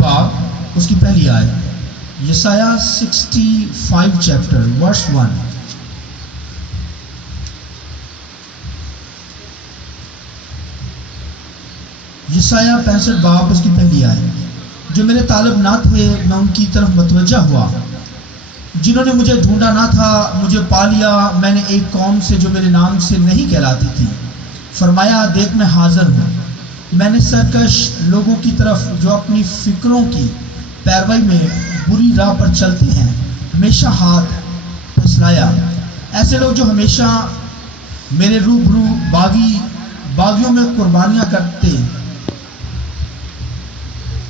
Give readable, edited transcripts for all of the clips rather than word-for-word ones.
باب اس کی پہلی آیت، یسایہ 65 چیپٹر ورس 1۔ یسایہ 65 باب اس کی پہلی آیت، جو میرے طالب نہ تھے میں ان کی طرف متوجہ ہوا، جنہوں نے مجھے ڈھونڈا نہ تھا مجھے پا لیا، میں نے ایک قوم سے جو میرے نام سے نہیں کہلاتی تھی فرمایا دیکھ میں حاضر ہوں۔ میں نے سرکش لوگوں کی طرف جو اپنی فکروں کی پیروی میں بری راہ پر چلتے ہیں ہمیشہ ہاتھ پھسلایا۔ ایسے لوگ جو ہمیشہ میرے روبرو باغیوں میں قربانیاں کرتے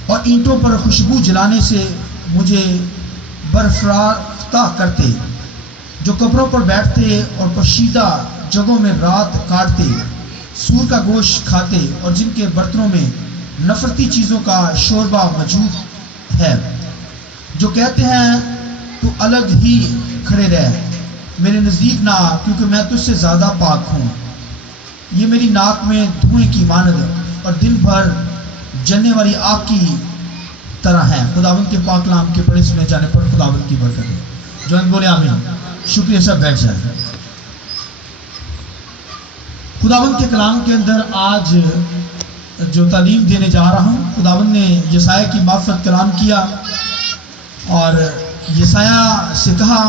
اور اینٹوں پر خوشبو جلانے سے مجھے برافراختہ کرتے، جو قبروں پر بیٹھتے اور پوشیدہ جگہوں میں رات کاٹتے، سور کا گوشت کھاتے اور جن کے برتنوں میں نفرتی چیزوں کا شوربہ موجود ہے، جو کہتے ہیں تو الگ ہی کھڑے رہ، میرے نزدیک نہ آ کیونکہ میں تجھ سے زیادہ پاک ہوں۔ یہ میری ناک میں دھوئیں کی مانند اور دن بھر جلنے والی آگ کی طرح ہے۔ خداوند کے پاک کلام کے پڑھے سنے جانے پر خداوند کی برکت ہے۔ جو ان بولے آمین۔ شکریہ، سب بیٹھ جائیں۔ خداوند کے کلام کے اندر آج جو تعلیم دینے جا رہا ہوں، خداوند نے یسایہ کی معرفت کلام کیا اور یسایہ سے کہا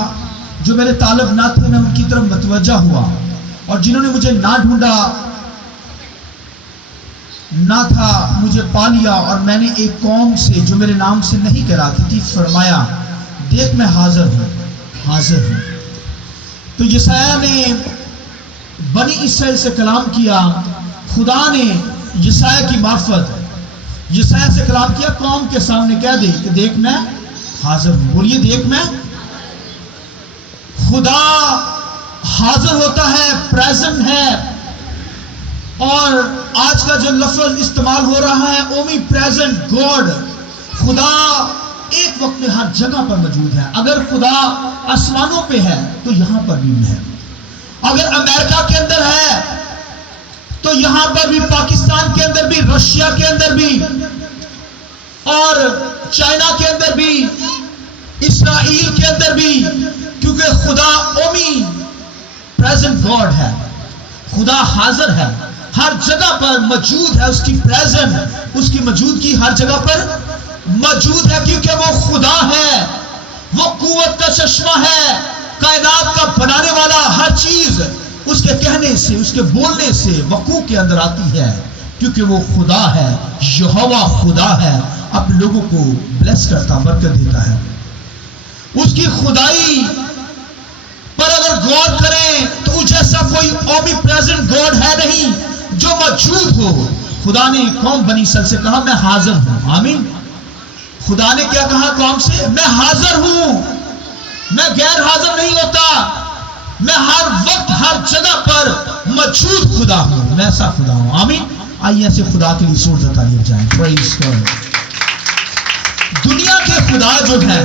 جو میرے طالب نہ تھے میں ان کی طرف متوجہ ہوا، اور جنہوں نے مجھے نہ ڈھونڈا نہ تھا مجھے پا لیا، اور میں نے ایک قوم سے جو میرے نام سے نہیں کہلاتی تھی فرمایا دیکھ میں حاضر ہوں۔ تو یسایہ نے بنی اسرائیل سے کلام کیا، خدا نے یسایہ کی معرفت یسایہ سے کلام کیا، قوم کے سامنے کہہ دے کہ دیکھ میں حاضر ہوں۔ بولیے دیکھ میں۔ خدا حاضر ہوتا ہے، پریزنٹ ہے، اور آج کا جو لفظ استعمال ہو رہا ہے اومی پریزنٹ گاڈ، خدا ایک وقت میں ہر جگہ پر موجود ہے۔ اگر خدا آسمانوں پہ ہے تو یہاں پر بھی ہے، اگر امریکہ کے اندر ہے تو یہاں پر بھی، پاکستان کے اندر بھی، رشیا کے اندر بھی، اور چائنا کے اندر بھی، اسرائیل کے اندر بھی، کیونکہ خدا اومی پریزنٹ گاڈ ہے۔ خدا حاضر ہے، ہر جگہ پر موجود ہے، اس کی پریزنٹ، اس کی موجودگی ہر جگہ پر موجود ہے، کیونکہ وہ خدا ہے، وہ قوت کا چشمہ ہے، کائنات کا بنانے والا۔ ہر چیز اس کے کہنے سے، اس کے بولنے سے وقوع کے اندر آتی ہے، کیونکہ وہ خدا ہے، یہوہ خدا ہے، اپنے لوگوں کو بلیس کرتا، برکت دیتا ہے۔ اس کی خدائی پر اگر غور کریں تو جیسا کوئی اومی پریزنٹ گاڈ ہے نہیں جو موجود ہو۔ خدا نے قوم بنی اسرائیل سے کہا میں حاضر ہوں۔ آمین۔ خدا نے کیا کہا قوم سے؟ میں حاضر ہوں، میں غیر حاضر نہیں ہوتا، میں ہر وقت ہر جگہ پر موجود خدا ہوں، میں ایسا خدا ہوں۔ آمین۔ آئیے ایسے خدا کے لیے سورت تعریف جائیں۔ پریز گاڈ۔ دنیا کے خدا جو ہے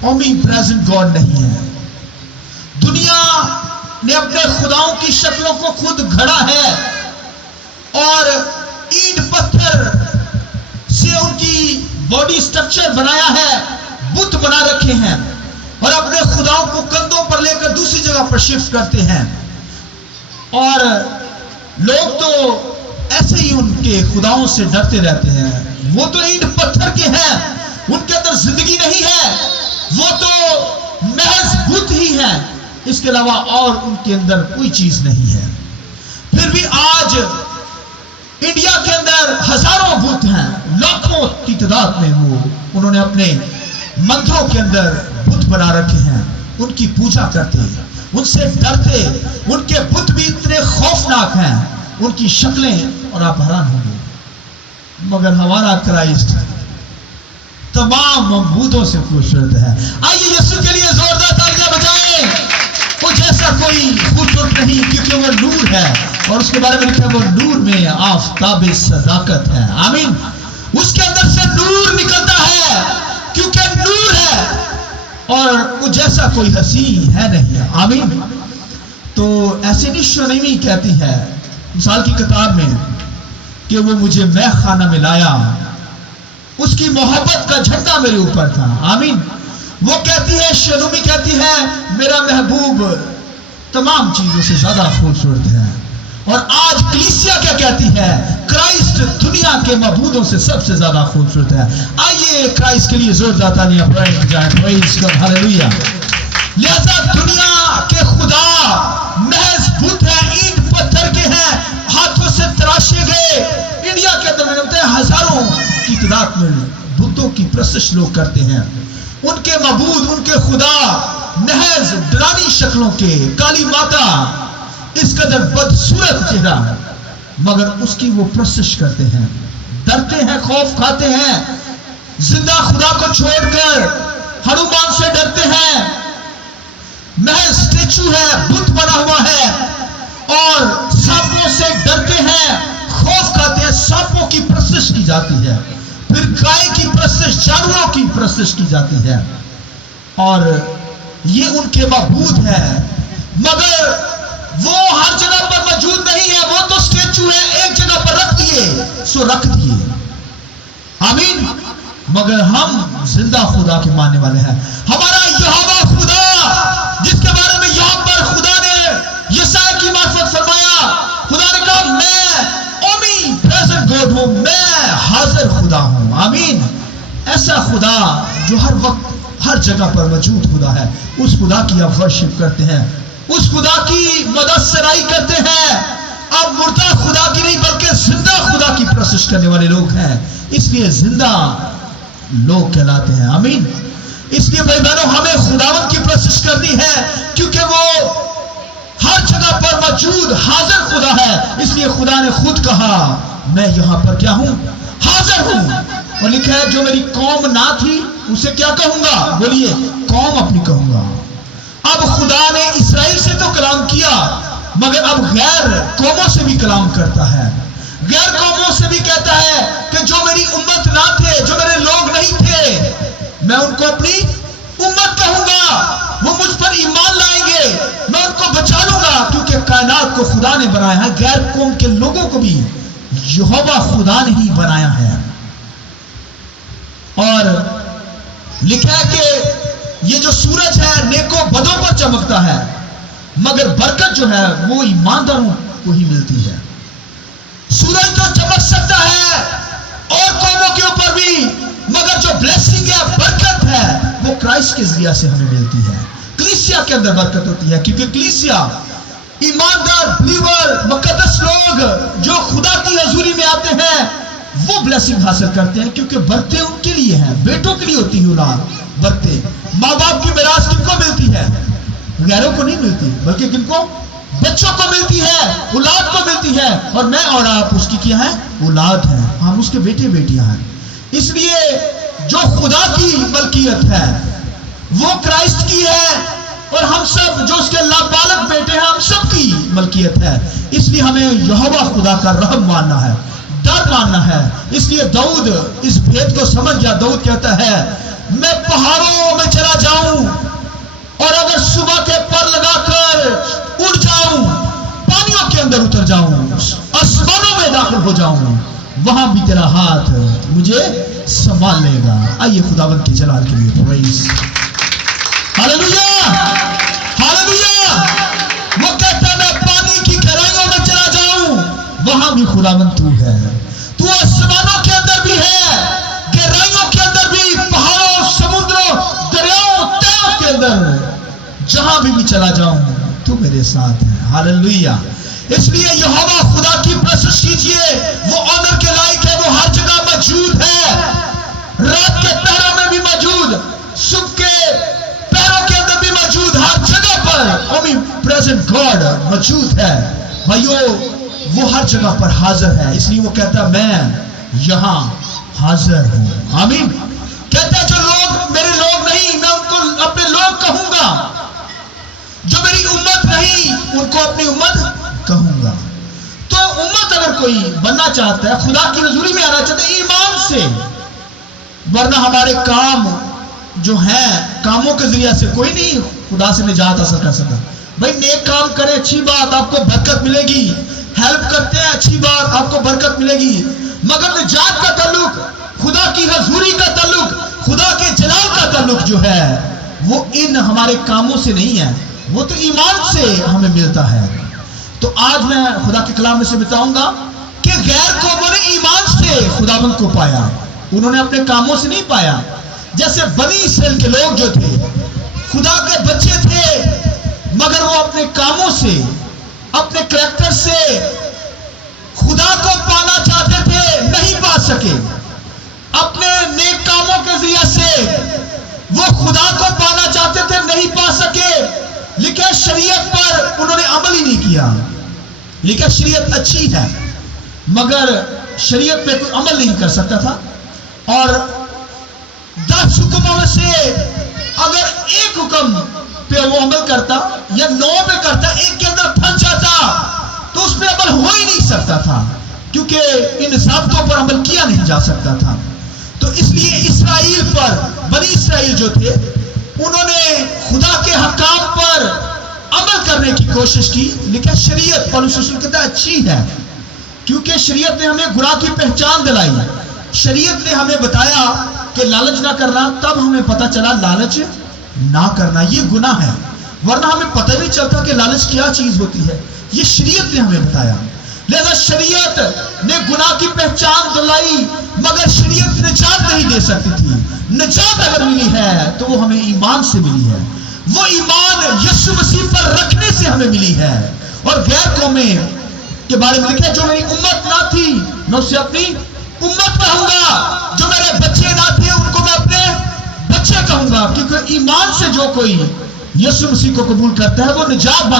اومی پریزنٹ گاڈ نہیں ہے۔ دنیا نے اپنے خداؤں کی شکلوں کو خود گھڑا ہے اور اینٹ پتھر سے ان کی باڈی سٹرکچر بنایا ہے، بت بنا رکھے ہیں، اور اپنے خداؤں کو کندھوں پر لے کر دوسری جگہ پر شفٹ کرتے ہیں، اور لوگ تو ایسے ہی ان کے خداؤں سے ڈرتے رہتے ہیں۔ وہ تو اینٹ پتھر کے ہیں، ان کے اندر زندگی نہیں ہے، وہ تو محض بت ہی ہیں، اس کے علاوہ اور ان کے اندر کوئی چیز نہیں ہے۔ پھر بھی آج انڈیا کے اندر ہزاروں بت ہیں، لاکھوں کی تعداد میں انہوں نے اپنے مندروں کے اندر بت بنا رکھے ہیں، ان کی پوجا کرتے، ان سے ڈرتے، ان کے بت بھی اتنے خوفناک ہیں، ان کی شکلیں، اور آپ حیران ہوں گے۔ مگر ہمارا کرائسٹ تمام معبودوں سے خوبصورت ہے۔ آئیے یسوع کے لیے زوردار تالیاں بجائیں۔ وہ جیسا کوئی خوبصورت نہیں، کیونکہ وہ نور ہے، اور اس کے بارے میں لکھا ہے وہ نور میں آفتاب صداقت ہے۔ آمین۔ اس کے اندر سے نور نکلتا ہے کیونکہ نور ہے، اور وہ جیسا کوئی حسین ہے نہیں۔ آمین۔ تو ایسے نہیں کہتی ہے مثال کی کتاب میں کہ وہ مجھے مے خانہ میں لایا اس کی محبت کا جھنڈا میرے اوپر تھا. آمین. وہ کہتی ہے، شنومی کہتی ہے، میرا محبوب تمام چیزوں سے زیادہ خوبصورت ہے. اور آج کلیسیا کیا کہتی ہے؟ کرائسٹ دنیا کے معبودوں سے سب سے زیادہ خوبصورت ہے. آئیے کرائسٹ کے لیے زوردار تالیاں بجائیں جائیں. پریز گاڈ، ہاللویا. لہذا دنیا کے خدا محض بت ہیں، اینٹ پتھر کے ہیں، ہاتھوں سے تراشے گئے. انڈیا کے اندر میں بتایا ہزاروں کی تعداد میں بتوں کی پرستش لوگ کرتے ہیں. ان کے معبود، ان کے خدا محض ڈرانی شکلوں کے، کالی ماتا، اس قدر بدصورت چہرہ، مگر اس کی وہ پرستش کرتے ہیں، ڈرتے ہیں، خوف کھاتے ہیں. زندہ خدا کو چھوڑ کر ہنومان سے ڈرتے ہیں. محض اسٹیچو ہے، بت بنا ہوا ہے، اور سانپوں سے ڈرتے ہیں، خوف کھاتے ہیں. سانپوں کی پرستش کی جاتی ہے، پھر گائے کی پرستش، جانوروں کی پرستش کی جاتی ہے، اور یہ ان کے معبود ہے. مگر وہ ہر جگہ پر موجود نہیں ہے. وہ تو اسٹیچو ہے، ایک جگہ پر رکھ دیے سو رکھ دیے. آمین. مگر ہم زندہ خدا کے ماننے والے ہیں. ہمارا یہوہ خدا، جس کے بارے میں یہاں پر خدا نے یسایا کی معرفت فرمایا، خدا نے کہا میں اومی پریزنٹ گاڈ ہوں، میں حاضر خدا ہوں. آمین. ایسا خدا جو ہر وقت ہر جگہ پر موجود خدا ہے، اس خدا کی آپ ورشپ کرتے ہیں، اس خدا کی مدد سرائی کرتے ہیں. اب مردہ خدا کی نہیں بلکہ زندہ خدا کی پرستش کرنے والے لوگ ہیں، اس لیے زندہ لوگ کہلاتے ہیں. آمین. اس لیے بھائی بہنوں، ہمیں خداوند کی پرستش کرنی ہے، کیونکہ وہ ہر جگہ پر موجود حاضر خدا ہے. اس لیے خدا نے خود کہا میں یہاں پر کیا ہوں؟ حاضر ہوں. اور لکھا ہے جو میری قوم نہ تھی اسے کیا کہوں گا؟ بولیے، قوم اپنی کہوں گا. اب خدا نے اسرائیل سے تو کلام کیا، مگر اب غیر قوموں سے بھی کلام کرتا ہے. غیر قوموں سے بھی کہتا ہے کہ جو میری امت نہ تھے، جو میرے لوگ نہیں تھے، میں ان کو اپنی امت کہوں گا. وہ مجھ پر ایمان لائیں گے، میں ان کو بچا لوں گا، کیونکہ کائنات کو خدا نے بنایا ہے. غیر قوم کے لوگوں کو بھی یہوہ خدا نے ہی بنایا ہے. اور لکھا ہے کہ یہ جو سورج ہے نیکوں بدوں پر چمکتا ہے، مگر برکت جو ہے وہ ایمانداروں کو ہی ملتی ہے. سورج تو چمک سکتا ہے اور قوموں کے اوپر بھی، مگر جو بلیسنگ ہے، برکت ہے، وہ کرائسٹ کے ذریعہ سے ہمیں ملتی ہے. کلیسیا کے اندر برکت ہوتی ہے، کیونکہ کلیسیا ایماندار بلیور مقدس لوگ جو خدا کی حضوری میں آتے ہیں وہ بلیسنگ حاصل کرتے ہیں، کیونکہ برکتیں ان کے لیے ہیں، بیٹوں کے لیے ہوتی ہے. اولاد برکتیں، ماں باپ کی میراث کن کو ملتی ہے؟ غیروں کو نہیں ملتی، بلکہ کن کو؟ بچوں کو ملتی ہے، اولاد کو ملتی ہے. اور میں اور آپ اس کی کیا ہے؟ اولاد ہیں، ہم اس کے بیٹے بیٹیاں ہیں. اس لیے جو خدا کی ملکیت ہے وہ کرائسٹ کی ہے، اور ہم سب جو اس کے نابالغ بیٹے ہیں ہم سب کی ملکیت ہے. اس لیے ہمیں یہوہ خدا کا رحم ماننا ہے، ڈر ماننا ہے. اس لیے داؤد اس بھید کو سمجھ گیا. داؤد کہتا ہے میں پہاڑوں میں چلا جاؤں اور اگر صبح کے پر لگا کر اڑ جاؤں، پانیوں کے اندر اتر جاؤں، آسمانوں میں داخل ہو جاؤں، وہاں بھی تیرا ہاتھ مجھے سنبھال لے گا. آئیے خداوند کی جلال کے لیے پریز. Hallelujah, hallelujah. وہ کہتا ہے میں پانی کی گہرائیوں میں چلا جاؤں، وہاں بھی خداوند تو ہے. تو آسمانوں کے اندر بھی ہے، گہرائیوں کے اندر بھی، پہاڑوں، سمندروں، دریاؤں، تہوں کے اندر، جہاں بھی چلا جاؤں تو میرے ساتھ ہے. ہاللویا. اس لیے یہوہ خدا کی پرستش کیجیے. وہ آنر کے لائق ہے، وہ ہر جگہ موجود ہے، رات کے پہروں میں بھی موجود، صبح کے پہروں کے اندر بھی موجود، ہر جگہ پر اومی پریزنٹ گاڈ موجود ہے. بھائیو وہ ہر جگہ پر حاضر ہے. اس لیے وہ کہتا میں یہاں حاضر ہوں. آمین. کہتا ہے جو لوگ میرے لوگ نہیں میں ان کو اپنے لوگ کہوں گا، جو میری امت نہیں ان کو اپنی امت کہوں گا. تو امت اگر کوئی بننا چاہتا ہے، خدا کی حضوری میں آنا چاہتا ہے ایمان سے، ورنہ ہمارے کام جو ہیں کاموں کے ذریعے سے کوئی نہیں خدا سے نجات حاصل کر سکتا. بھائی نیک کام کریں، اچھی بات، آپ کو برکت ملے گی. ہیلپ کرتے ہیں، اچھی بات، آپ کو برکت ملے گی، مگر نجات کا تعلق، خدا کی حضوری کا تعلق، خدا کے جلال کا تعلق جو ہے وہ ان ہمارے کاموں سے نہیں ہے، وہ تو ایمان سے ہمیں ملتا ہے۔ تو آج میں خدا کے کلام میں سے بتاؤں گا کہ غیر قوموں نے ایمان سے خداوند کو پایا، انہوں نے اپنے کاموں سے نہیں پایا۔ جیسے بنی اسرائیل کے لوگ جو تھے خدا کے بچے تھے، مگر وہ اپنے کاموں سے، اپنے کریکٹر سے خدا کو پانا چاہتے تھے، نہیں پا سکے۔ اپنے نیک کاموں کے ذریعے سے وہ خدا کو پانا چاہتے تھے، نہیں پا سکے۔ لیکن شریعت پر انہوں نے عمل ہی نہیں کیا۔ لیکن شریعت اچھی ہے، مگر شریعت پہ کوئی عمل نہیں کر سکتا تھا۔ اور 10 حکموں میں سے اگر ایک حکم پہ وہ عمل کرتا یا 9 پہ کرتا، ایک کے اندر پھنس جاتا، تو اس پہ عمل ہو ہی نہیں سکتا تھا، کیونکہ ان ضابطوں پر عمل کیا نہیں جا سکتا تھا۔ تو اس لیے اسرائیل پر، بنی اسرائیل جو تھے، انہوں نے خدا کے حکام پر عمل کرنے کی کوشش کی۔ لیکن شریعت، پولس رسول کہتا ہے، اچھی ہے، کیونکہ شریعت نے ہمیں گناہ کی پہچان دلائی۔ شریعت نے ہمیں بتایا کہ لالچ نہ کرنا، تب ہمیں پتہ چلا لالچ نہ کرنا یہ گناہ ہے، ورنہ ہمیں پتہ نہیں چلتا کہ لالچ کیا چیز ہوتی ہے۔ یہ شریعت نے ہمیں بتایا، لہذا شریعت نے گناہ کی پہچان دلائی، مگر شریعت نجات نہیں دے سکتی تھی۔ نجات اگر ملی ہے تو وہ ہمیں ایمان سے ملی ہے، وہ ایمان یسوع مسیح پر رکھنے سے ہمیں ملی ہے۔ اور غیر قومیں کے بارے میں لکھا ہے، جو میری امت نہ تھی میں اسے اپنی امت کہوں گا، جو میرے بچے نہ تھے ان کو میں اپنے بچے کہوں گا، کیونکہ ایمان سے جو کوئی یسوع مسیح کو قبول کرتا ہے وہ نجات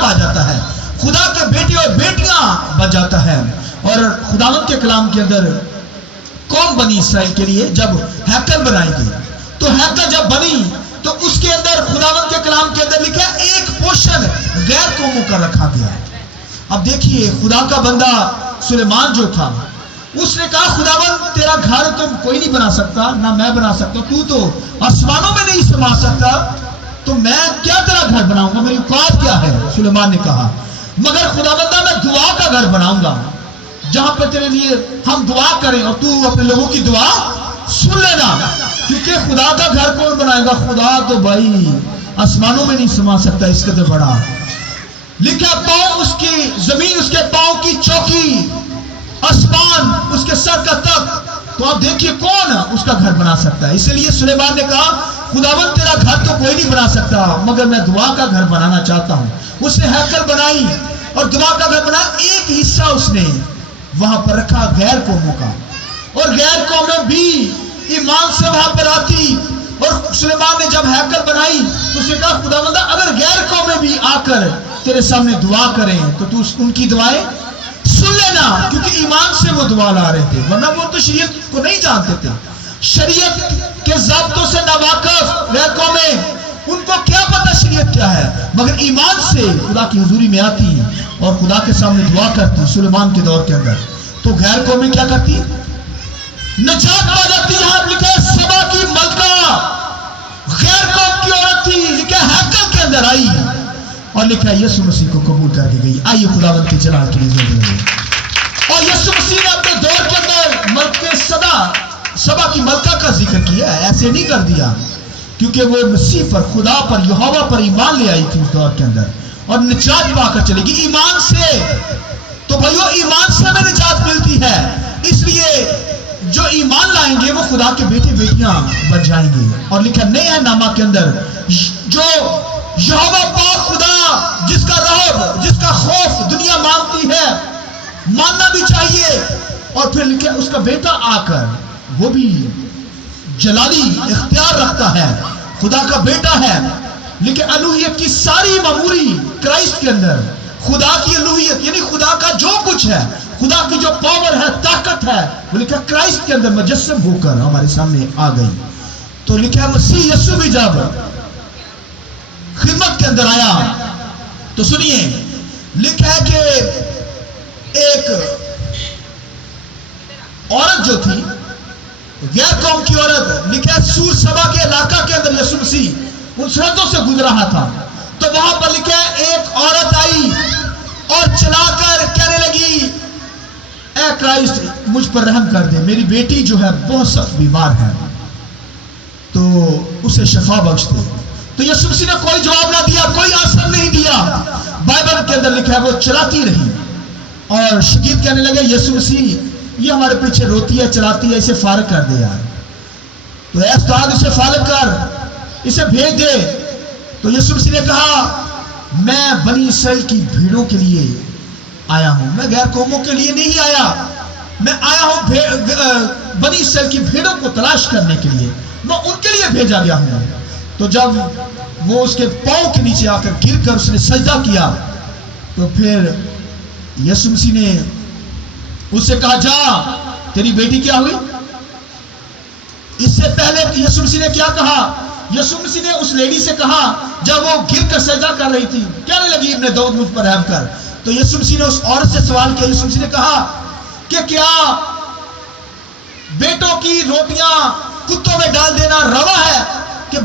پا جاتا ہے، خدا کے بیٹے اور بیٹیاں بن جاتا ہے۔ اور خداوند کے کلام کے اندر قوم بنی اسرائیل کے لیے جب ہیکل بنائی گئی، تو ہیکل جب بنی تو اس کے اندر خداوند کے کلام کے اندر لکھا ہے ایک پورشن غیر قوموں کا رکھا گیا۔ اب دیکھیے، خدا کا بندہ سلیمان جو تھا، اس نے کہا خداوند تیرا گھر تم کوئی نہیں بنا سکتا، نہ میں بنا سکتا، تو تو آسمانوں میں نہیں سما سکتا، تو میں کیا تیرا گھر بناؤں گا، میری اوقات کیا ہے؟ سلیمان نے کہا، مگر خداوندہ میں دعا کا گھر بناؤں گا، جہاں پر تیرے لیے ہم دعا کریں اور تو اپنے لوگوں کی دعا سن لینا، کیونکہ خدا کا گھر کون بنائے گا؟ خدا تو بھائی آسمانوں میں نہیں سما سکتا، اس قدر بڑا۔ لکھا پاؤں اس کی زمین، اس کے پاؤں کی چوکی، آسمان اس کے سر کا تخت، تو آپ دیکھیے کون اس کا گھر بنا سکتا ہے۔ اس لیے سلیمان نے کہا خداوند تیرا گھر تو کوئی نہیں بنا سکتا، مگر میں دعا کا گھر بنانا چاہتا ہوں۔ اس نے ہیکل بنائی اور دعا کا گھر بنایا، ایک حصہ اس نے وہاں پر رکھا غیر قوموں کا، اور غیر قومیں بھی ایمان سے وہاں پر آتی۔ اور سلیمان نے جب ہیکل بنائی تو اس نے کہا خداوندہ اگر غیر قومیں بھی آ کر تیرے سامنے دعا کریں تو تو ان کی دعائیں سن لینا، کیونکہ ایمان سے وہ دعا لا رہے تھے، ورنہ وہ تو شریعت کو نہیں جانتے تھے، شریعت کے ضابطوں سے ناواقف غیر قومیں، ان کو کیا پتا شریعت کیا ہے، مگر ایمان سے خدا کی حضوری میں آتی اور خدا کے سامنے دعا کرتی۔ سلیمان کے دور کے اندر تو غیر قومیں کیا کرتی؟ نجات پا جاتی۔ یہاں لکھا ہے سبا کی ملکہ غیر قوم کی عورت تھی، لکھا ہے ہیکل کے اندر آئی اور لکھا ہے یسوع مسیح کو قبول کر کے گئی۔ آئیے خداوند کے جلال کے لیے ضرور ہے۔ اور یسوع مسیح نے اپنے دور کے اندر ملکہ سبا کی ملکہ کا ذکر کیا ہے، ایسے نہیں کر دیا، کیونکہ وہ مسیح پر، خدا پر، یہوہ پر ایمان لے آئی تھی اس دور کے اندر، اور نجات پا کر چلے گی ایمان سے۔ تو بھائیو ایمان سے ہمیں نجات ملتی ہے، اس لیے جو ایمان لائیں گے وہ خدا کے بیٹے بیٹیاں بن جائیں گے۔ اور لکھا نئے نامہ کے اندر جو یہوہ پاک خدا، جس کا رہب، جس کا خوف دنیا مانتی ہے، ماننا بھی چاہیے، اور پھر لکھا اس کا بیٹا آ کر وہ بھی جلالی اختیار رکھتا ہے، خدا کا بیٹا ہے، لیکن الوہیت کی ساری معموری کرائسٹ کے اندر، خدا کی الوہیت یعنی خدا کا جو کچھ ہے، خدا کی جو پاور ہے، طاقت ہے، وہ لکھا کرائسٹ کے اندر مجسم ہو کر ہمارے سامنے آ گئی۔ تو لکھا مسیح یسوع بھی جب خدمت کے اندر آیا تو سنیے، لکھا ہے کہ ایک عورت جو تھی، غیر قوم کی عورت، لکھا ہے سور سبا کے علاقہ کے اندر یسوع مسیح ان سرحدوں سے گزر رہا تھا، تو وہاں پر لکھا ہے ایک عورت آئی اور چلا کر کہنے لگی اے کرائسٹ مجھ پر رحم کر دے، میری بیٹی جو ہے بہت سخت بیمار ہے، تو اسے شفا بخش دے۔ تو یسوع مسیح نے کوئی جواب نہ دیا، کوئی آنسر نہیں دیا۔ بائبل کے اندر لکھا ہے وہ چلاتی رہی اور شگید کہنے لگے یسوع مسیح یہ ہمارے پیچھے روتی ہے، چلاتی ہے، اسے فارغ کر دے یار، تو اے استاد اسے فارغ کر، اسے بھیج دے۔ تو یسوع مسیح نے کہا میں بنی اسرائیل کی بھیڑوں کے لیے آیا ہوں، میں غیر قوموں کے لیے نہیں آیا، میں آیا ہوں بنی اسرائیل کی بھیڑوں کو تلاش کرنے کے لیے، میں ان کے لیے بھیجا گیا ہوں۔ تو جب وہ اس کے پاؤں کے نیچے آ کر گر کر اس نے سجدہ کیا، تو پھر یسوع مسیح نے اس سے کہا جا تیری بیٹی کیا ہوئی۔ اس سے پہلے یسوع مسیح نے کیا کہا؟ یسوع مسیح نے اس لیڈی سے کہا جب وہ گر کر سجدہ کر رہی تھی، کہنے لگی ابن داؤد مجھ پر رحم کر، تو یسوع مسیح نے اس عورت سے سوال کیا۔ یسوع مسیح نے کہا کہ کیا بیٹوں کی روٹیاں کتوں میں ڈال دینا روا ہے کہ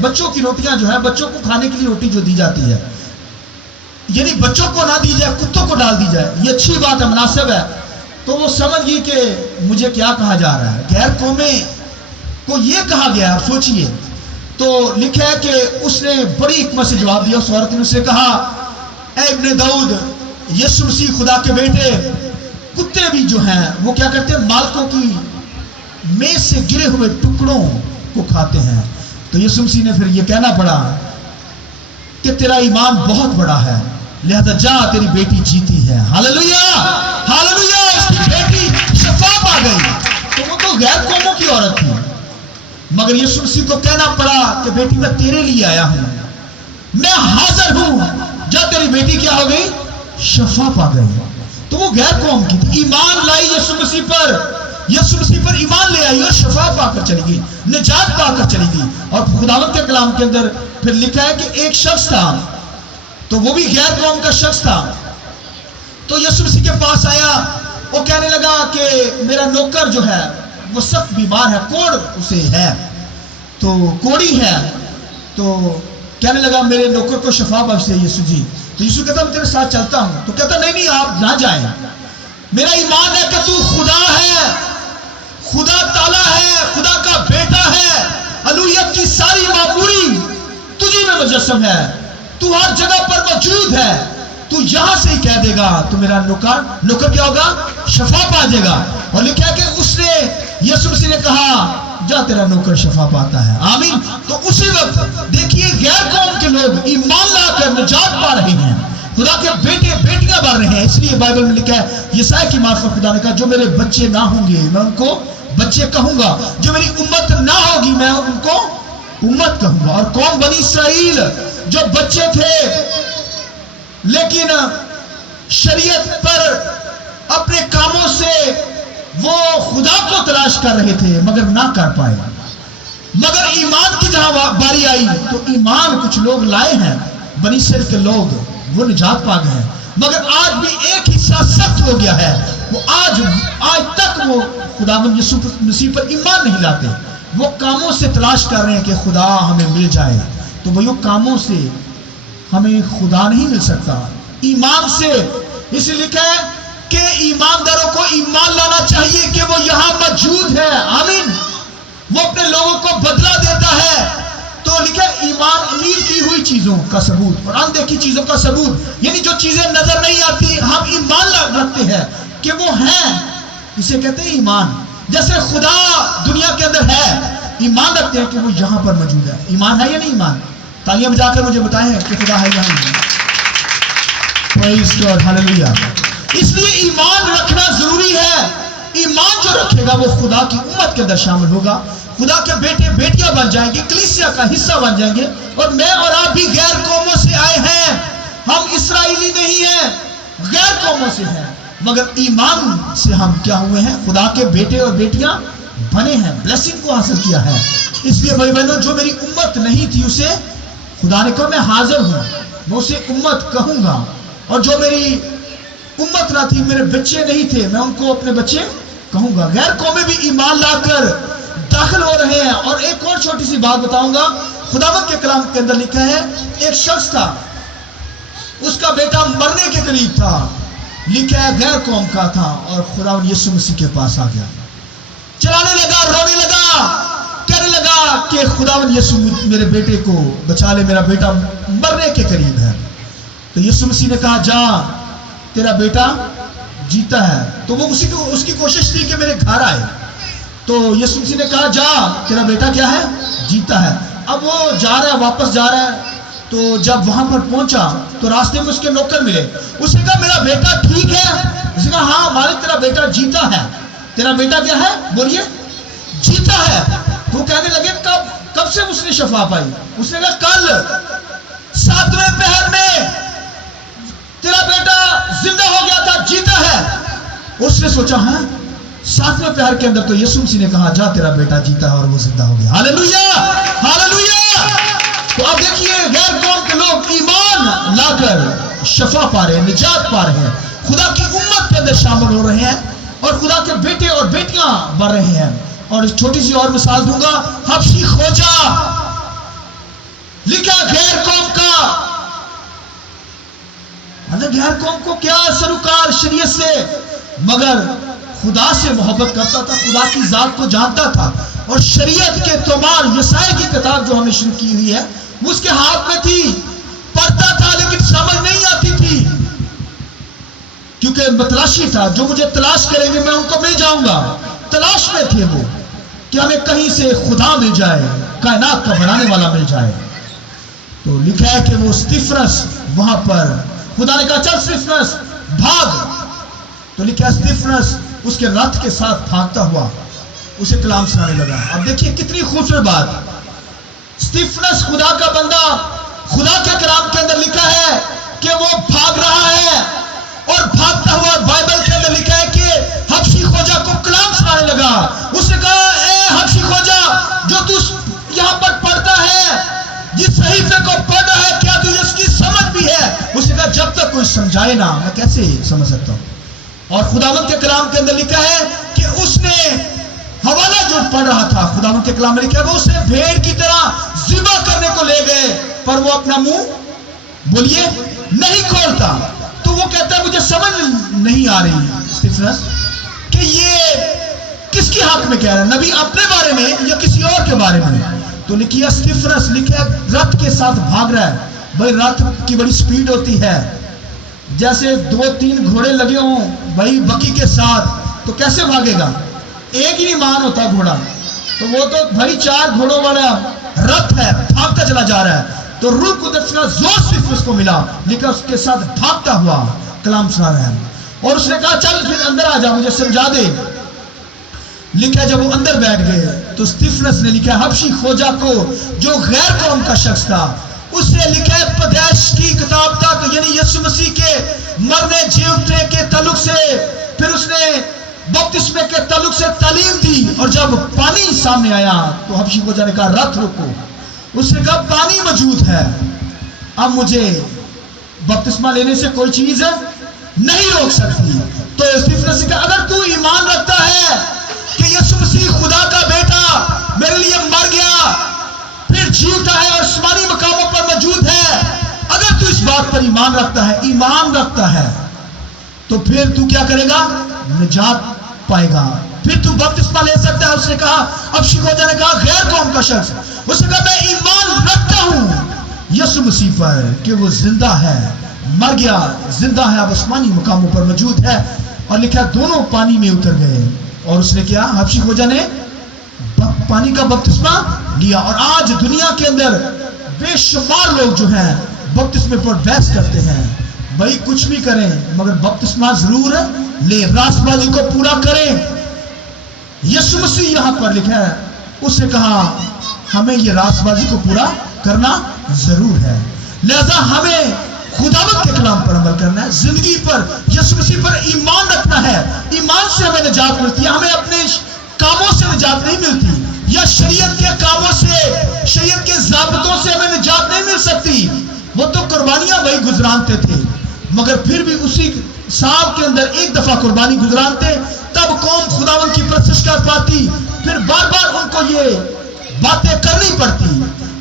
بچوں کی روٹیاں جو ہے بچوں کو کھانے کے لیے روٹی جو دی جاتی ہے، یعنی بچوں کو نہ دی جائے کتوں کو ڈال دی جائے، یہ اچھی بات ہے، مناسب ہے۔ تو وہ سمجھ گئی کہ مجھے کیا کہا جا رہا ہے، غیر قومیں کو یہ کہا گیا، آپ سوچئے۔ تو لکھا ہے کہ اس نے بڑی حکمت سے جواب دیا، اس عورت نے اسے کہا اے ابن داؤد، یسوع مسیح خدا کے بیٹے، کتے بھی جو ہیں وہ کیا کرتے ہیں؟ مالکوں کی میز سے گرے ہوئے ٹکڑوں کو کھاتے ہیں۔ تو یسوع مسیح نے پھر یہ کہنا پڑا کہ تیرا ایمان بہت بڑا ہے، لہذا جا تیری بیٹی جیتی ہے۔ ہاللویا ہاللویا، اس کی بیٹی شفا پا گئی۔ تو وہ تو غیر قوموں کی عورت تھی، مگر یسوع مسیح کو کہنا پڑا کہ بیٹی میں تیرے لیے آیا ہوں، میں حاضر ہوں، جا تیری بیٹی کیا ہو گئی؟ شفا پا گئی۔ تو وہ غیر قوم کی تھی، ایمان لائی یسوع مسیح پر، یسوع مسیح پر ایمان لے آئی اور شفا پا کر چلی گئی، نجات پا کر چلی گئی۔ اور خداوند کے کلام کے اندر پھر لکھا ہے کہ ایک شخص تھا، تو وہ بھی غیر قوم کا شخص تھا، تو یسوع مسیح کے پاس آیا، وہ کہنے لگا کہ میرا نوکر جو ہے وہ سخت بیمار ہے، کوڑ اسے ہے، تو کوڑی ہے، تو کہنے لگا میرے نوکر کو شفا بخش دے یسوع جی۔ تو یسوع کہتا میں تیرے ساتھ چلتا ہوں، تو کہتا نہیں آپ نہ جائیں، میرا ایمان ہے کہ تو خدا ہے، خدا تعالیٰ ہے، خدا کا بیٹا ہے، الوہیت کی ساری معموری تجھی میں مجسم ہے، تو ہر جگہ پر موجود ہے، تو یہاں سے ہی کہہ دے گا تو میرا نوکر کیا ہوگا؟ شفا پا جائے گا۔ اور لکھا ہے کہ اس نے یسوع مسیح نے کہا جا تیرا نوکر شفا پاتا ہے، آمین۔ تو اسی وقت دیکھیے غیر قوم کے لوگ ایمان لا کر نجات پا رہے ہیں، خدا کے بیٹے بیٹیاں بن رہے ہیں۔ اس لیے بائبل میں لکھا ہے یسایا کی معرفت خدا نے کہا جو میرے بچے نہ ہوں گے میں ان کو بچے کہوں گا، جو میری امت نہ ہوگی میں ان کو امت کہوں گا۔ اور قوم بنی اسرائیل جو بچے تھے لیکن شریعت پر اپنے کاموں سے وہ خدا کو تلاش کر رہے تھے مگر نہ کر پائے، مگر ایمان کی جہاں باری آئی تو ایمان کچھ لوگ لائے ہیں، بنی اسرائیل کے لوگ وہ نجات پا گئے ہیں، مگر آج بھی ایک حصہ سخت ہو گیا ہے، وہ آج تک وہ خداوند یسوع مسیح پر ایمان نہیں لاتے، وہ کاموں سے تلاش کر رہے ہیں کہ خدا ہمیں مل جائے، تو وہ کاموں سے ہمیں خدا نہیں مل سکتا، ایمان سے۔ اس لیے لکھا ہے کہ ایمانداروں کو ایمان لانا چاہیے کہ وہ یہاں موجود ہے، آمین، وہ اپنے لوگوں کو بدلہ دیتا ہے۔ تو لکھا ہے ایمان امید کی ہوئی چیزوں کا ثبوت اور اندیکھی چیزوں کا ثبوت، یعنی جو چیزیں نظر نہیں آتی ہم ایمان رکھتے ہیں کہ وہ ہیں، اسے کہتے ہیں ایمان۔ جیسے خدا دنیا کے اندر ہے، ایمان رکھتے ہیں کہ وہ یہاں پر موجود ہے۔ ایمان ہے یا نہیں ایمان؟ تالیاں بجا کر مجھے بتائیں کہ خدا ہے یا نہیں۔ پریز گاڈ، ہاللویا۔ اس لیے ایمان رکھنا ضروری ہے۔ ایمان جو رکھے گا وہ خدا کی امت کے اندر شامل ہوگا، خدا کے بیٹے بیٹیاں بن جائیں گے، کلیسیا کا حصہ بن جائیں گے۔ اور میں اور آپ بھی غیر قوموں سے آئے ہیں، ہم اسرائیلی نہیں ہیں، غیر قوموں سے ہیں، مگر ایمان سے ہم کیا ہوئے ہیں؟ خدا کے بیٹے اور بیٹیاں بنے ہیں، بلیسنگ کو حاصل کیا ہے۔ اس لیے بھائی بہنوں جو میری امت نہیں تھی اسے خدا نے کہا میں حاضر ہوں، میں اسے امت کہوں گا، اور جو میری امت نہ تھی، میرے بچے نہیں تھے، میں ان کو اپنے بچے کہوں گا۔ غیر قومیں بھی ایمان لا کر داخل ہو رہے ہیں۔ اور ایک اور چھوٹی سی بات بتاؤں گا، خداوند کے کلام کے اندر لکھا ہے ایک شخص تھا، اس کا بیٹا مرنے کے قریب تھا، لکھا ہے غیر قوم کا تھا، اور خدا یسوع مسیح کے پاس آ گیا، چلانے لگا، رونے لگا، کہنے لگا کہ خداوند یسوع میرے بیٹے کو بچا لے، میرا بیٹا مرنے کے قریب ہے۔ تو یسوع مسیح نے کہا جا، تیرا بیٹا جیتا ہے۔ تو وہ اس کی کوشش تھی کہ میرے گھر آئے، تو یسوع مسیح نے کہا جا، تیرا بیٹا کیا ہے؟ جیتا ہے۔ اب وہ جا رہا ہے، واپس جا رہا ہے، تو جب وہاں پر پہنچا تو راستے میں اس کے نوکر ملے، اس نے کہا میرا بیٹا ٹھیک ہے؟ اس نے کہا ہاں مالک، تیرا بیٹا جیتا ہے۔ تیرا بیٹا کیا ہے؟ بولیے، جیتا ہے۔ تو کہنے لگے کب سے اس نے شفا پائی؟ اس نے کہا کل 7ویں پہر میں تیرا بیٹا زندہ ہو گیا تھا، جیتا ہے۔ اس نے سوچا ہاں 7ویں پہر کے اندر تو یسوع مسیح نے کہا جا، تیرا بیٹا جیتا ہے اور وہ زندہ ہو گیا۔ Hallelujah, hallelujah. تو اب دیکھیے غیر قوم کے لوگ ایمان لا کر شفا پا رہے ہیں، نجات پا رہے ہیں، خدا کی امت کے اندر شامل ہو رہے ہیں، اور خدا کے بیٹے اور بیٹیاں بڑھ رہے ہیں۔ اور چھوٹی سی اور مثال دوں گا، حبشی خوجہ لکھا غیر قوم کا، غیر قوم کو کیا سروکار شریعت سے، مگر خدا سے محبت کرتا تھا، خدا کی ذات کو جانتا تھا، اور شریعت کے تومار یسائی کی کتاب جو ہم نے شروع کی ہوئی ہے وہ اس کے ہاتھ میں تھی، پڑھتا تھا لیکن سمجھ نہیں آتی تھی، کیونکہ متلاشی تھا، جو مجھے تلاش کریں گے میں ان کو مل جاؤں گا۔ تلاش میں تھے وہ کہ ہمیں کہیں سے خدا مل جائے، کائنات کا بنانے والا مل جائے۔ تو لکھا ہے کہ وہ اسطفنس وہاں پر، خدا نے کہا چل اسطفنس بھاگ، تو لکھا ہے اسطفنس اس کے رتھ کے ساتھ بھاگتا ہوا اسے کلام سنانے لگا۔ اب دیکھیے کتنی خوبصورت بات، اسطفنس خدا کا بندہ، خدا کے کلام کے اندر لکھا ہے کہ وہ بھاگ رہا ہے، اور بھاگتا ہوا بائبل کے اندر لکھا ہے کہ حبشی خوجہ کو کلام سنانے لگا۔ اس نے کہا اے حبشی خوجہ، جو تو یہاں پر پڑھتا ہے، جس صحیفے کو پڑھ رہا ہے، کیا تجھے اس کی سمجھ بھی ہے؟ اس نے کہا جب تک کوئی سمجھائے نا میں کیسے سمجھ سکتا ہوں۔ اور خداوند کے کلام کے اندر لکھا ہے کہ اس نے حوالہ جو پڑھ رہا تھا، خداوند کے کلام میں لکھا ہے وہ اسے بھیڑ کی طرح ذبح کرنے کو لے گئے، پر وہ اپنا منہ بولیے نہیں کھولتا۔ تو وہ کہتا ہے مجھے سمجھ نہیں آ رہی اسطفنس کہ یہ کس کی حق میں کہہ رہا ہے، نبی اپنے بارے میں یا کسی اور کے بارے میں؟ تو لکھیا اسطفنس لکھا رتھ کے ساتھ بھاگ رہا ہے۔ بھائی رتھ کی بڑی سپیڈ ہوتی ہے، جیسے 2-3 گھوڑے لگے ہوں بھائی بکی کے ساتھ تو کیسے بھاگے گا؟ ایک ہی مان ہوتا گھوڑا، تو وہ تو بھائی 4 گھوڑوں والا رتھ ہے، بھاگتا چلا جا رہا ہے۔ تو روح قدس کا زور صرف اس کو ملا، لکھا اس کے ساتھ بھاگتا ہوا کلام سنا رہا ہے، اور اس نے کہا چل پھر اندر آ جا، مجھے سمجھا دے۔ لکھا جب وہ اندر بیٹھ گئے تو اسطفنس نے لکھا حبشی خوجہ کو جو غیر قوم کا شخص تھا، اس سے لکھا ہے پیدائش کی کتاب تک، یعنی یسوع مسیح کے مرنے جی اٹھنے کے تعلق سے، پھر اس نے بپتسمے کے تعلق سے تعلیم دی، اور جب پانی سامنے آیا تو حبشی خوجہ نے کہا رتھ رکو۔ اس نے کہا پانی موجود ہے، اب مجھے بپتسمہ لینے سے کوئی چیز نہیں روک سکتی۔ تو اسطفنس نے کہا اگر تو ایمان رکھتا ہے کہ یسوع مسیح خدا کا بیٹا میرے لیے مر گیا پھر جیتا ہے اور آسمانی مقاموں پر موجود ہے، اگر تو اس بات پر ایمان رکھتا ہے تو پھر تو کیا کرے گا؟ نجات پائے گا، پھر تو بپتسمہ لے سکتا ہے۔ اس نے کہا حبشی خوجہ نے کہا غیر قوم کا شخص، اس نے کہا میں ایمان رکھتا ہوں یسوع مسیح پر کہ وہ زندہ ہے، مر گیا زندہ ہے، اب آسمانی مقاموں پر موجود ہے۔ اور لکھا دونوں پانی میں اتر گئے، اور اس نے کیا؟ حبشی خوجہ نے پانی کا بپتسمہ لیا۔ اور آج دنیا کے اندر بے شمار لوگ جو ہیں بپتسمے پر بحث کرتے ہیں، بھائی کچھ بھی کریں مگر بپتسمہ ضرور لے، راست بازی کو پورا کریں۔ یسوع مسیح یہاں پر لکھا ہے، اس نے کہا ہمیں یہ راست بازی کو پورا کرنا ضرور ہے، لہذا ہمیں خداوند کے کلام پر عمل کرنا ہے، زندگی پر یسوع مسیح پر ایمان رکھنا ہے۔ ایمان سے ہمیں نجات ملتی ہے، ہمیں اپنے کاموں سے نجات نہیں ملتی، یا شریعت کے کاموں سے، شریعت کے ضابطوں سے ہمیں نجات نہیں مل سکتی۔ وہ تو قربانیاں وہی گزرانتے تھے، مگر پھر بھی اسی سال کے اندر ایک دفعہ قربانی گزرانتے، تب قوم خداوند کی پرستش کر پاتی، پھر بار بار ان کو یہ باتیں کرنی پڑتی۔